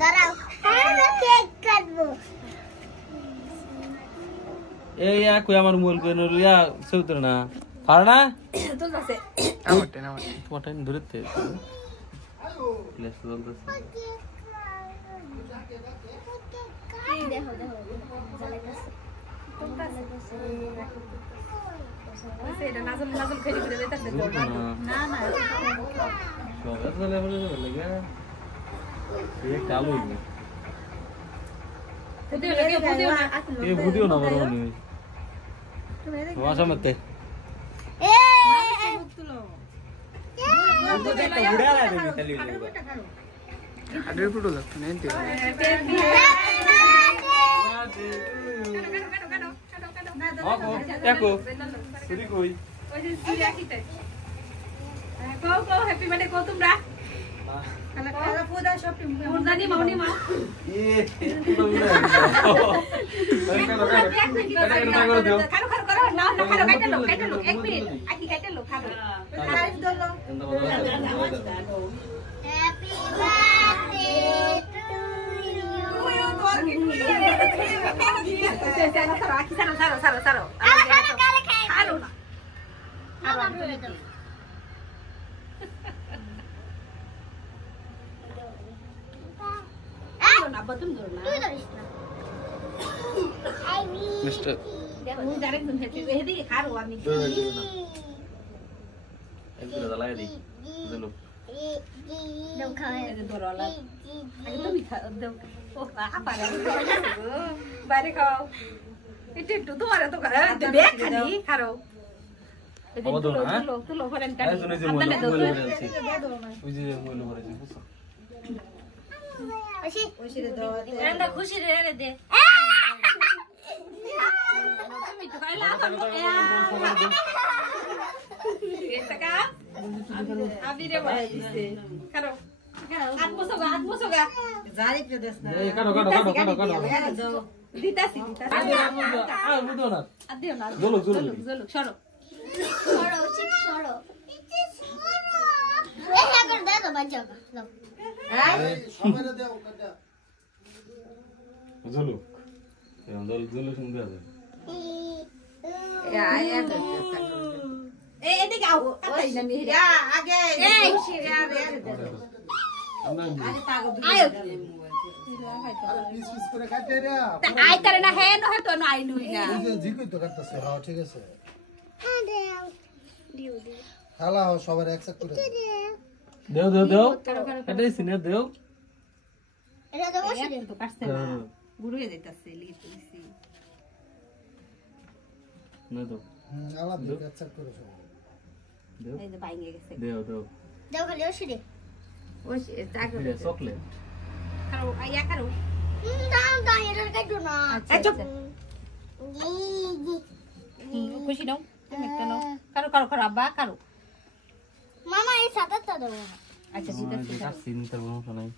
দাঁড়াও আমি কেক কাটবো এই কই আমার মোবাইল কই নলিয়া সৌতর না পারনা তোর কাছে আমারটা তোমারটা ধরতে প্লেস চলতেছে এই দেখো জ্বালাইতেছে এটা নাজল নাজল খেলি করে দিতেছে না না সবাই চলে বলে লাগা এই চালু হইবে ভিডিও লাগে ভিডিও না এই ভিডিও না বড় নি তোমার মতে এ মুখ তুলো বুড়া লাগে খালি হাড়ের ফুটো লাগতো না এনতে দেখো তুই কই ওই যে সিরিয়া কিতে কো হ্যাপি বার্থডে কো তোমরা খালা পুদা সব মুরদানি মাউনি মা খালো খালো করো না না খালো কাইতে লো 1 মিনিট আকি কাইতে লো খালো লাইভ দলো হ্যাপি বার্থডে সারো না বতুন ধর না তুই ধরিস না আই মি মিস্টার মুই ডাইরেক্ট নুন হেতি হেদি খারো আমি একটু জ্বালাই দি দিলো দাও খাওয়া এই ধরলা আগে তুমি দাও ও পারে বাইরে খাও একটু তোমার তো বেক খালি খারো তুলো ফরেন কাটি আপনারা দাও ওই যে মোবাইল করেছি বুঝছো ওশি রান্না খুশি রে দে তুমি তো খাইলা এটা কা আবিরে বলে দিছে খারো আত্মসগা জারি কে দেস না এই কাটো দিতাছি আ বুঝো না আদিও না জলো সরো সরো এই লাগর দে তো বাচ্চা দাও জলো জলো শুনবে আছে এদিকে আও ওই না মিহিরা আগে খুশি রে আমরা আয় পিস করে কাটে রে আই তারে না হে না হয়তো না আই নুই না জি কই তো কাটতেছে হ্যাঁ ঠিক আছে দিও হালা সবার একসাথে করে দেও এটাই সিনে দেও এটা তো বসে তো কাটছে না গুড় হয়ে যাইতাছে লিখতেছি না দাও আলাদা একসাথে করে সব দেও এই যে বাইঙ্গে গেছে দেও দাও খালি ওশি দে ওই তাকে চকলেট খাও আইয়া খাও দাও এটা কাটো না আচ্ছা জি খুশি নাও তুমি একটা নাও কারো আব্বা কারো মামা এই সাদাটা দাও আচ্ছা ঠিক আছে কাটছি নিতে বলছো নাই